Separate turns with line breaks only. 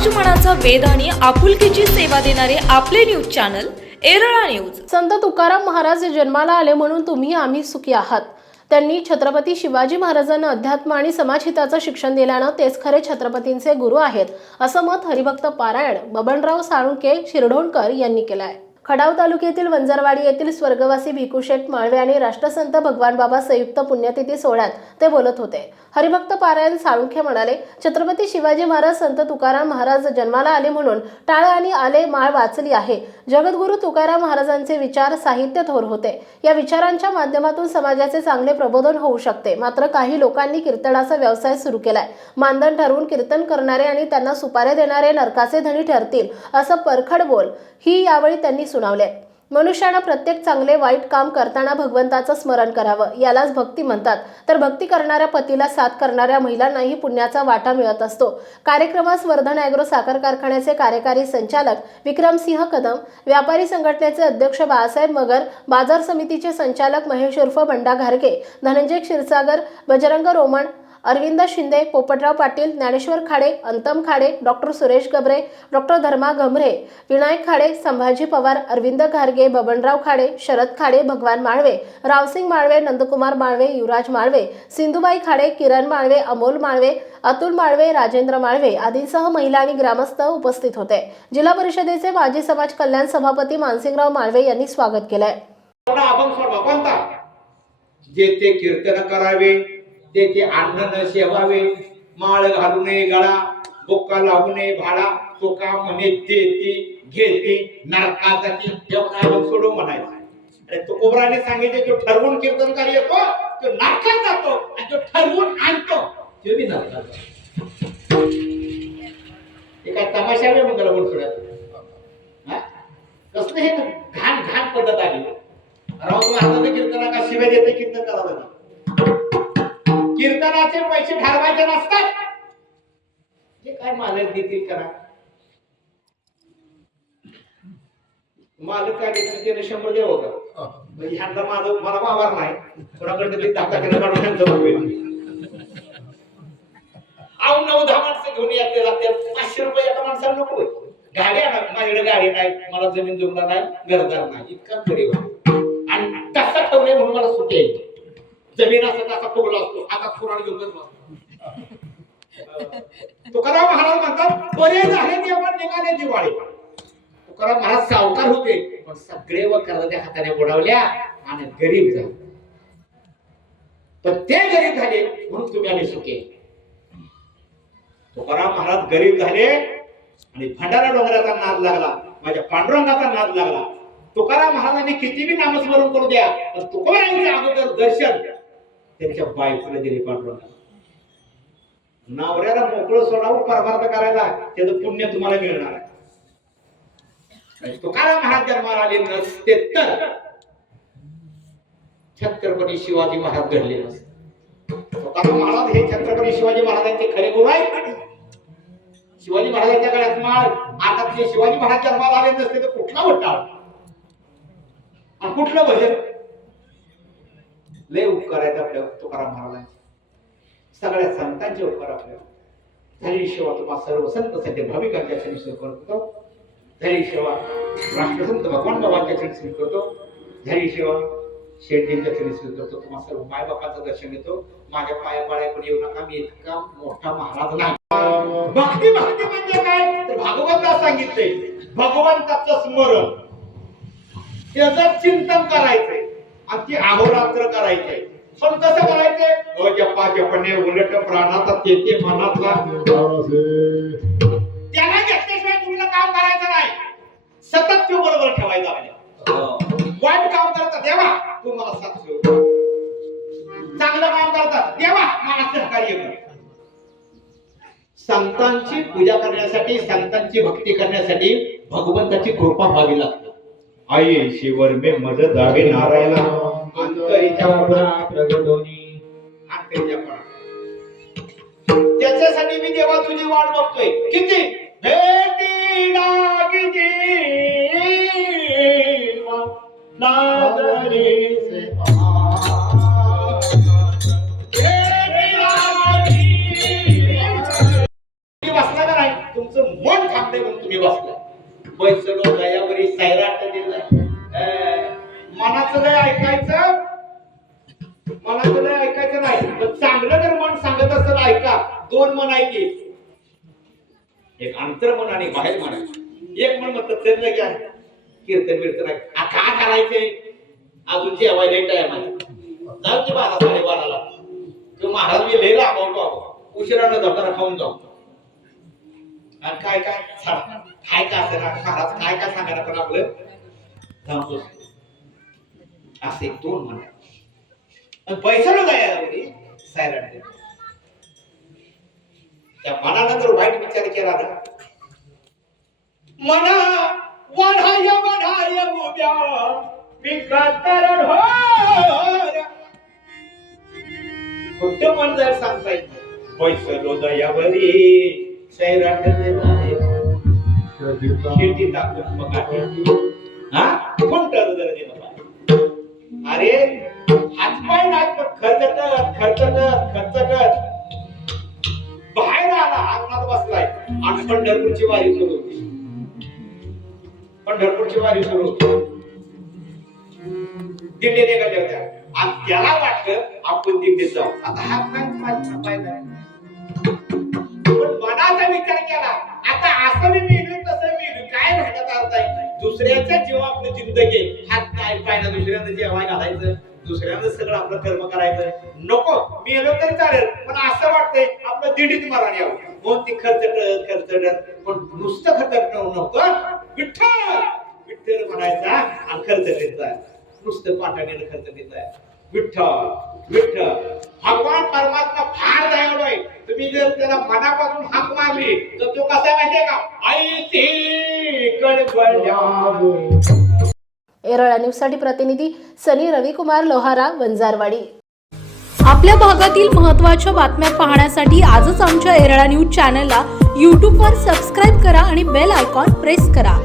समाज मनाचा आणि आपुलकीची सेवा देणारे आपले न्यूज चॅनल एरळा न्यूज.
संत तुकाराम महाराज जन्माला आले म्हणून तुम्ही आम्ही सुखी आहात. त्यांनी छत्रपती शिवाजी महाराजांना अध्यात्म आणि समाजहिताचं शिक्षण दिल्यानं तेच खरे छत्रपतींचे गुरु आहेत असं मत हरिभक्त पारायण बबनराव साळुंके शिरढोणकर यांनी केलं आहे खडाव तालुक्यातील वंजरवाडी येथील स्वर्गवासी भिकुशेठ माळवे आणि राष्ट्रसंत भगवान बाबा संयुक्त पुण्यतिथी सोहळ्यात ते बोलत होते. हरिभक्त पारायण साळुंखे म्हणाले छत्रपती शिवाजी महाराज संत तुकाराम महाराज जन्माला आले म्हणून टाळ आणि आले माळ वाचली आहे. जगद्गुरू तुकाराम महाराजांचे विचार साहित्य थोर होते. या विचारांच्या माध्यमातून समाजाचे चांगले प्रबोधन होऊ शकते. मात्र काही लोकांनी कीर्तनाचा व्यवसाय सुरू केलाय. मानधन ठरवून कीर्तन करणारे आणि त्यांना सुपारे देणारे नरकाचे धनी ठरतील असं परखड बोल ही यावेळी त्यांनी सुनावले. मनुष्यानं प्रत्येक चांगले वाईट काम करताना भगवंताचं स्मरण करावं यालाच भक्ती म्हणतात. तर भक्ती करणाऱ्या पतीला साथ करणाऱ्या महिलांनाही पुण्याचा वाटा मिळत असतो. कार्यक्रमास वर्धन ॲग्रो साखर कारखान्याचे कार्यकारी संचालक विक्रमसिंह कदम व्यापारी संघटनेचे अध्यक्ष बाळासाहेब मगर बाजार समितीचे संचालक महेश उर्फ बंडा घारगे धनंजय क्षीरसागर बजरंग रोमण अरविंद शिंदे पोपटराव पाटील ज्ञानेश्वर खाडे अंतम खाडे डॉक्टर सुरेश गबरे डॉक्टर धर्मा घमरे विनायक खाडे संभाजी पवार अरविंद घारगे बबनराव खाडे शरद खाडे भगवान माळवे रावसिंग माळवे नंदकुमार माळवे युवराज माळवे सिंधुबाई खाडे किरण माळवे अमोल माळवे अतुल माळवे राजेंद्र माळवे आदींसह महिला आणि ग्रामस्थ उपस्थित होते. जिल्हा परिषदेचे माजी समाज कल्याण सभापती मानसिंगराव माळवे यांनी स्वागत केलंय.
कोणता? जे ते कीर्तन करावे ते अन्न न सेवावे माळ घालू नये गळा बोका लावू नये भाडा तो का म्हणे देते घेते नरका जाती एवढा सोडू म्हणायचं. अरे तो कोबराने सांगितले जो ठरवून कीर्तनकार येतो तो नरकात जातो आणि जो ठरवून आणतो. तो बी नरकात जातो. हे काय तमाशा मग गडबड सोडायचं कसलं हे घाण घाण पद्धत आली राव तुम्ही कीर्तना का शिवाय देते कीर्तन करावं कीर्तनाचे पैसे ठरवायचे नसतात. जे काय मालक देतील करा. मालक काय देतील त्याने शंभर देऊ का? म्हणजे ह्यांना माझं मला वावर नाही. कोणाकडे ते दहा टाक्यानं काढून ह्यांचं होईल आऊ नऊ दहा माणसं घेऊन यायला लागतात पाचशे रुपये एका माणसाला नको. गाडी आणा माझ्याकडे गाडी नाही मला जमीन जुमला नाही घरदार नाही. इतका गरीब. आणि तसा ठेवणे म्हणून मला आहे. जमीन असं असा फुगला असतो. आता पुराण घेऊन तुकाराम महाराज म्हणतात बरे झाले तेव्हा निघाले दिवाळी. तुकाराम महाराज सावकार होते पण सगळे व कर्जाच्या हाताने बुडवल्या आणि गरीब झाले. पण ते गरीब झाले म्हणून तुम्ही आम्ही सुखे तुकाराम महाराज गरीब झाले आणि भंडारा डोंगराचा नाद लागला माझ्या पांडुरंगाचा नाद लागला. तुकाराम महाराजांनी कितीबी नामस्मरण करू द्या तर तुकारामांच्या अगोदर दर्शन त्यांच्या बायकोला दिली पांडुरंगा. नवऱ्याला मोकळं सोडावं परमार्थ करायला त्याचं पुण्य तुम्हाला मिळणार आहे. तुकाराम महाराज जन्माला आले नसते तर छत्रपती शिवाजी महाराज घडले नसते. तुकाराम महाराज हे छत्रपती शिवाजी महाराजांचे खरे गुरु आहेत. शिवाजी महाराजांच्या काळात माळ आता ते शिवाजी महाराज जन्माला आले नसते तर कुठला वटाळ आणि कुठलं भजन? लय उपकार आहेत आपल्या तुकाराम महाराजांचे. सगळ्या संतांचे उपकार आपल्यावर धरी शिवा तुम्हा सर्व संत सध्या भाविकांच्या क्षणी स्वीकार करतो. धरी शिवा राष्ट्रसंत भगवान बाबांच्या क्षणी स्वीकार करतो. धरी शिवा शेठजींच्या क्षणी स्वीकार करतो. तुम्हा सर्व मायबापाचं दर्शन घेतो. माझ्या पाया पाया येऊ नका. मी इतका मोठा महाराज नाही. भक्ती भक्ती म्हणजे काय? तर भागवताला सांगितलंय. भगवंताचं स्मरण. त्याचं चिंतन करायचंय. अति अहोरात्र करायचे पण कसं करायचंय? अ जपा जपणे उलट प्राणाचा ते ते मनातला त्याला घेतल्याशिवाय तुम्हाला काम करायचं नाही. सतत तो बरोबर ठेवायचा म्हणजे. वाईट काम करता देवा तू मला साथ ठेव चांगलं काम करता देवा मला सहकार्य कर. संतांची पूजा करण्यासाठी संतांची भक्ती करण्यासाठी भगवंताची कृपा व्हावी लागते. आई शिवर मे मज दावे नारायणा अंतरीच्या अंतरीच्या पणा. त्याच्यासाठी मी देवा तुझी वाट बघतोय. किती? भेटी बैसलो दयावरी सैराट दिलं. मनाचं नाही ऐकायचं? मनाचं नाही ऐकायचं नाही. पण चांगलं जर मन सांगत असेल ऐका. दोन मन ऐकी एक अंतर मन आणि बाहेर मन एक मन म्हणतात त्यांना घ्या कीर्तन बिर्तन का करायचंय? अजून जेवायला टाइम आहे. जाऊ ते बारा साडेबाराला. तो महाराज मी लिहिला उशिरा न जाताना खाऊन जाऊ. आणि काय काय? सांग. काय काय ना महाराज काय काय सांगायला पण आपलं? थांबतो असं एक दोन म्हणा. पैसा नको आहे सायलेंट त्या मनानं जर वाईट विचार केला ना मना वढाय वढाय उद्या विकातर हो. कुठं मन जर सांगता येईल पैसा दयावरी सैराट शेती टाकून बघा. हा? कोण ठरवलं जरा ते अरे हातपाय नाही पण खर्च कर खर्च बाहेर आला अंगणात बसलाय. आणि पंढरपूरची वारी सुरू होती. पंढरपूरची वारी सुरू होती. दिंडी निघाल्या होत्या. आणि त्याला वाटलं आपण दिंडीत जाऊ. आता हा काय माझा दुसऱ्याच्या जीवा आपली जिंदगी. हात काय पाहिजे दुसऱ्यांना जेवाय घालायचं. दुसऱ्यांना सगळं आपलं कर्म करायचं. नको. मी येलो तरी चालेल. पण असं वाटतंय आपलं दिंडीत मरण यावं. मग ती खर्च खर्च पण नुसतं खर्च नको. विठ्ठल! विठ्ठल म्हणायचा आणि खर्च देत नुसतं पाठाण्यानं खर्च देत विठ्ठल विठ्ठल. भगवान परमात्मा फार आहे तुम्ही जर त्याला मनापासून हाक मारली तर तो कसा आहे माहितीये का? आई
एरळा न्यूजसाठी प्रतिनिधी सनी रविकुमार लोहारा वंजारवाडी.
आपल्या भागातील महत्त्वाच्या बातम्या पाहण्यासाठी आजच आमच्या एरळा न्यूज चॅनलला यूट्यूबवर सबस्क्राईब करा आणि बेल आयकॉन प्रेस करा.